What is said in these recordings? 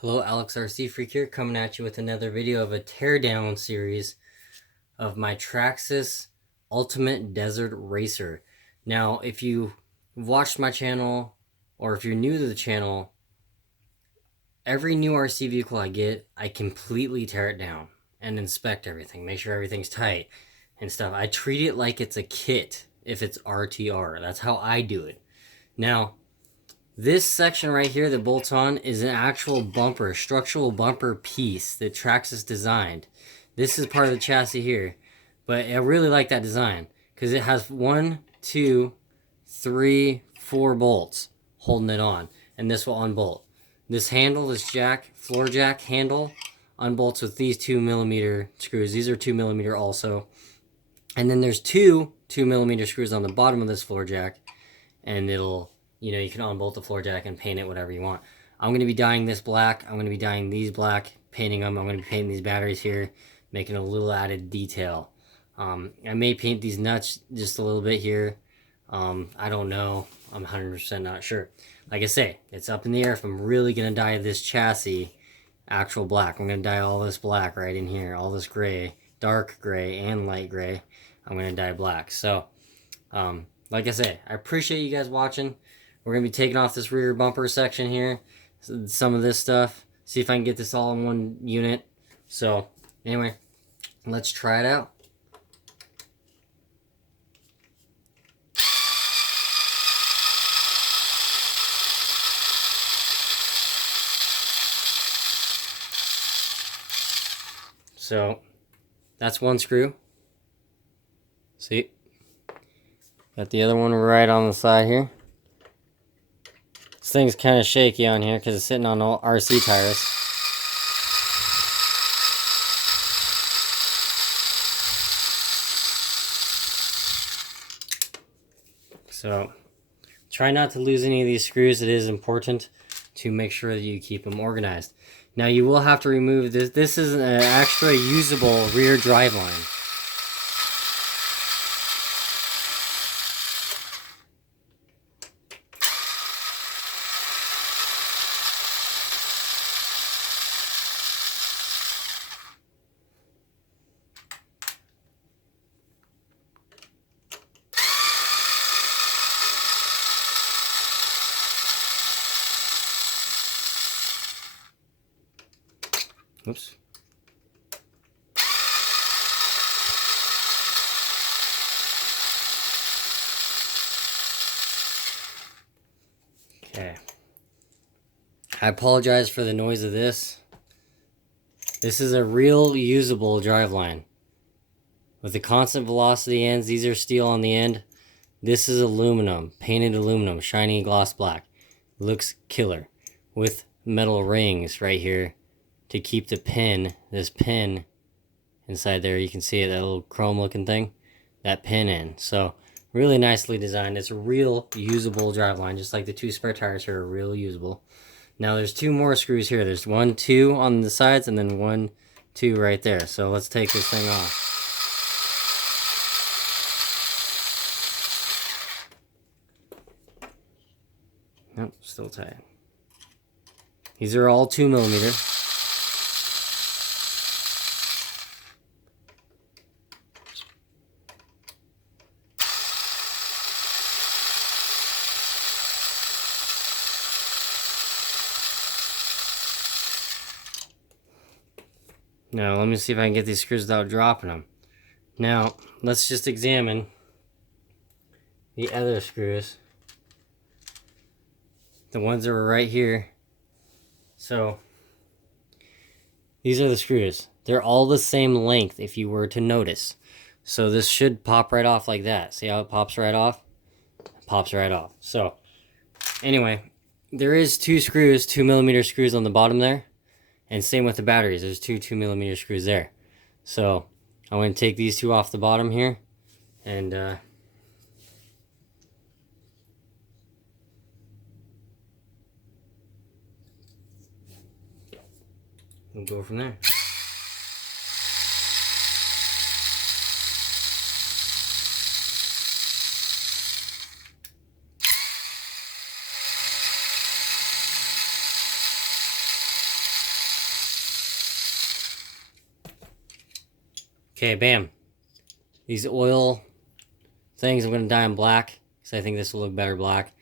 Hello, Alex RC Freak here, coming at you with another video of a teardown series of my Traxxas Ultimate Desert Racer. Now, if you watched my channel, or if you're new to the channel, every new RC vehicle I get, I completely tear it down and inspect everything, make sure everything's tight and stuff. I treat it like it's a kit if it's RTR. That's how I do it. Now, this section right here that bolts on is an actual bumper, structural bumper piece that Traxxas designed. This is part of the chassis here, but I really like that design because it has 1, 2, 3, 4 bolts holding it on, and this will unbolt. This handle, this floor jack handle, unbolts with these 2mm screws. These are 2mm also. And then there's two 2mm screws on the bottom of this floor jack, and it'll, you can unbolt the floor jack and paint it whatever you want. I'm going to be dyeing this black. I'm going to be dyeing these black, painting them. I'm going to be painting these batteries here, making a little added detail. I may paint these nuts just a little bit here. I don't know. I'm 100% not sure. Like I say, it's up in the air if I'm really going to dye this chassis actual black. I'm going to dye all this black right in here, all this gray, dark gray and light gray. I'm going to dye black. So, like I say, I appreciate you guys watching. We're going to be taking off this rear bumper section here, some of this stuff, see if I can get this all in one unit. So, anyway, let's try it out. So, that's one screw. See? Got the other one right on the side here. This thing's kind of shaky on here because it's sitting on all RC tires. So, try not to lose any of these screws. It is important to make sure that you keep them organized. Now, you will have to remove this. This is an extra usable rear driveline. Oops. Okay. I apologize for the noise of this. This is a real usable driveline. With the constant velocity ends, these are steel on the end. This is aluminum, painted aluminum, shiny gloss black. Looks killer. With metal rings right here to keep the pin, this pin inside there, you can see it, that little chrome looking thing, that pin in. So really nicely designed. It's a real usable driveline, just like the two spare tires here are real usable. Now there's two more screws here. There's 1, 2 on the sides, and then 1, 2 right there. So let's take this thing off. Nope, still tight. These are all 2mm. Now, let me see if I can get these screws without dropping them. Now, let's just examine the other screws. The ones that were right here. So, these are the screws. They're all the same length if you were to notice. So this should pop right off like that. See how it pops right off? It pops right off. So, anyway, there is 2 screws, 2mm screws on the bottom there. And same with the batteries. There's 2 2mm screws there. So, I'm going to take these 2 off the bottom here. And, we'll go from there. Okay, bam. These oil things I'm going to dye them black because I think this will look better black.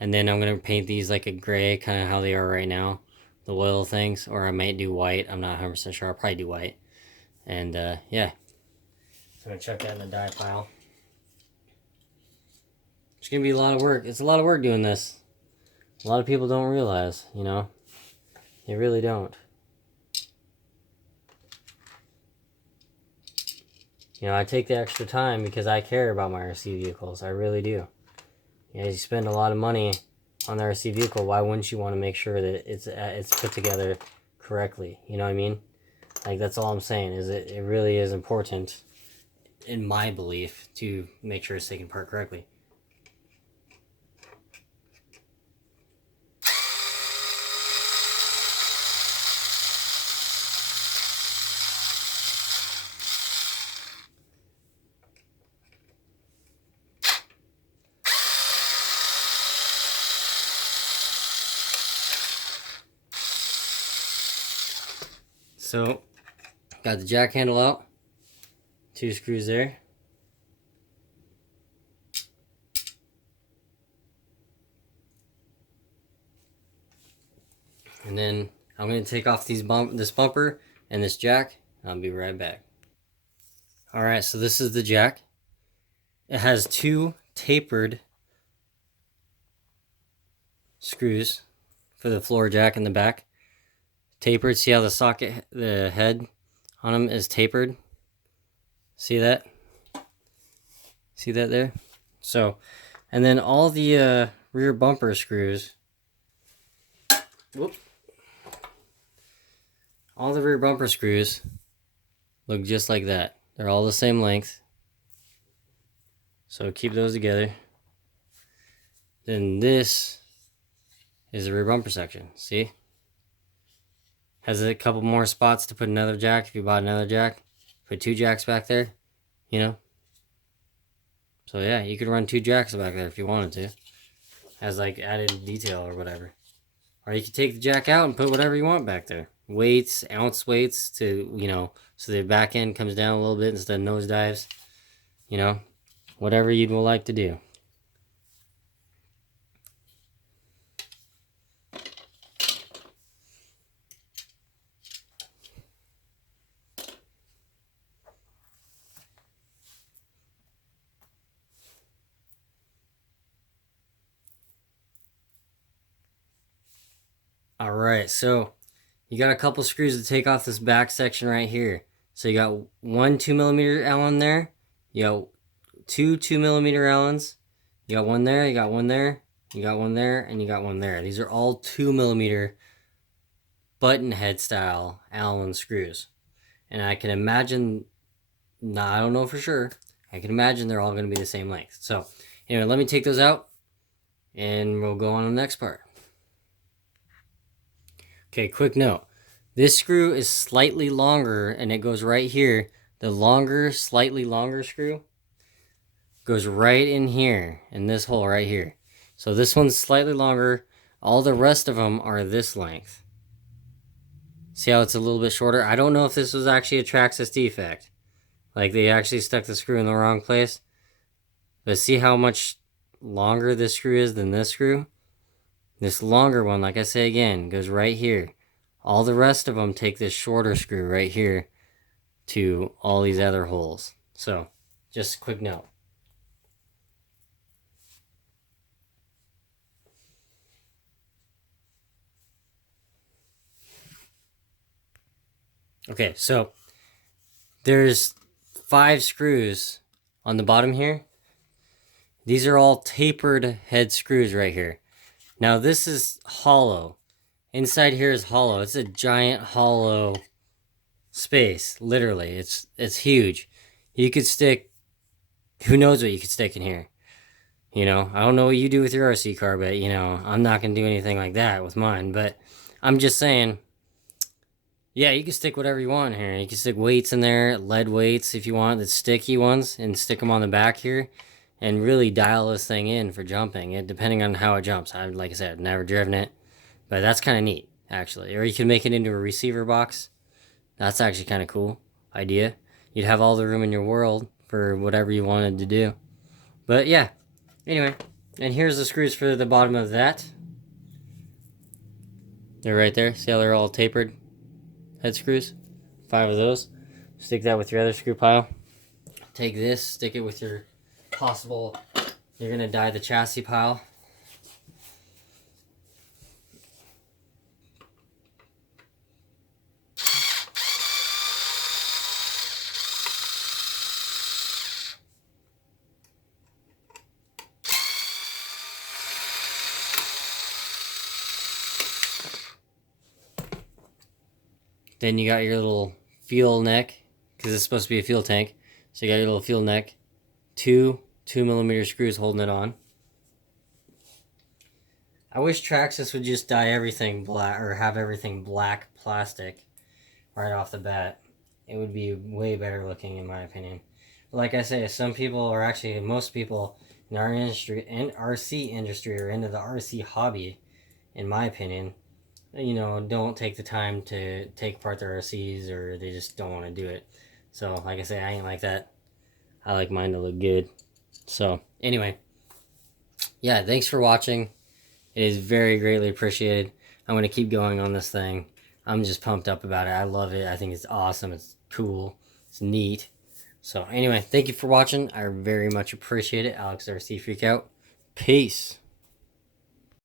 And then I'm going to paint these like a gray, kind of how they are right now. The oil things. Or I might do white. I'm not 100% sure. I'll probably do white. And yeah. So I'm going to chuck that in the dye pile. It's going to be a lot of work. It's a lot of work doing this. A lot of people don't realize, you know. They really don't. You know, I take the extra time because I care about my RC vehicles. I really do. You know, you spend a lot of money on the RC vehicle. Why wouldn't you want to make sure that it's put together correctly? You know what I mean? Like, that's all I'm saying. Is it really is important, in my belief, to make sure it's taken apart correctly. So, got the jack handle out, 2 screws there. And then I'm going to take off this bumper and this jack. I'll be right back. Alright, so this is the jack. It has 2 tapered screws for the floor jack in the back. Tapered, see how the socket, the head on them is tapered? See that? See that there? So, and then all the rear bumper screws, whoop, all the rear bumper screws look just like that. They're all the same length. So keep those together. Then this is the rear bumper section. See? Has a couple more spots to put another jack if you bought another jack. Put 2 jacks back there, you know? So yeah, you could run 2 jacks back there if you wanted to. As like added detail or whatever. Or you could take the jack out and put whatever you want back there. Weights, ounce weights to, you know, so the back end comes down a little bit instead of nosedives. You know, whatever you'd like to do. Alright, so you got a couple screws to take off this back section right here. So you got 1 2mm Allen there. You got 2 2mm Allens. You got one there, you got one there, you got one there, and you got one there. These are all 2mm button head style Allen screws. And I can imagine, I don't know for sure, I can imagine they're all going to be the same length. So anyway, let me take those out and we'll go on to the next part. Okay, quick note. This screw is slightly longer and it goes right here. The longer, slightly longer screw goes right in here, in this hole right here. So this one's slightly longer. All the rest of them are this length. See how it's a little bit shorter? I don't know if this was actually a Traxxas defect. Like they actually stuck the screw in the wrong place. But see how much longer this screw is than this screw? This longer one, like I say again, goes right here. All the rest of them take this shorter screw right here to all these other holes. So, just a quick note. Okay, so there's 5 screws on the bottom here. These are all tapered head screws right here. Now this is hollow. Inside here is hollow. It's a giant hollow space, literally. It's huge. You could stick, who knows what you could stick in here. You know, I don't know what you do with your RC car, but you know, I'm not gonna do anything like that with mine. But I'm just saying, yeah, you can stick whatever you want in here. You can stick weights in there, lead weights if you want, the sticky ones, and stick them on the back here. And really dial this thing in for jumping, it, depending on how it jumps. Like I said, I've never driven it, but that's kind of neat, actually. Or you can make it into a receiver box. That's actually kind of cool idea. you'd have all the room in your world for whatever you wanted to do. But yeah, anyway, and here's the screws for the bottom of that. They're right there. See how they're all tapered? Head screws. 5 of those. Stick that with your other screw pile. Take this, stick it with your possible, you're going to dye the chassis pile. Then you got your little fuel neck, because it's supposed to be a fuel tank. So you got your little fuel neck. 2 2mm screws holding it on. I wish Traxxas would just dye everything black, or have everything black plastic right off the bat. It would be way better looking, in my opinion. But like I say, some people, or actually most people in our industry, in RC industry, or into the RC hobby, in my opinion, you know, don't take the time to take apart their RCs, or they just don't want to do it. So like I say, I ain't like that. I like mine to look good. So anyway, yeah, thanks for watching. It is very greatly appreciated. I'm going to keep going on this thing. I'm just pumped up about it. I love it. I think it's awesome. It's cool. It's neat. So anyway, thank you for watching. I very much appreciate it. Alex RC Freak out. Peace.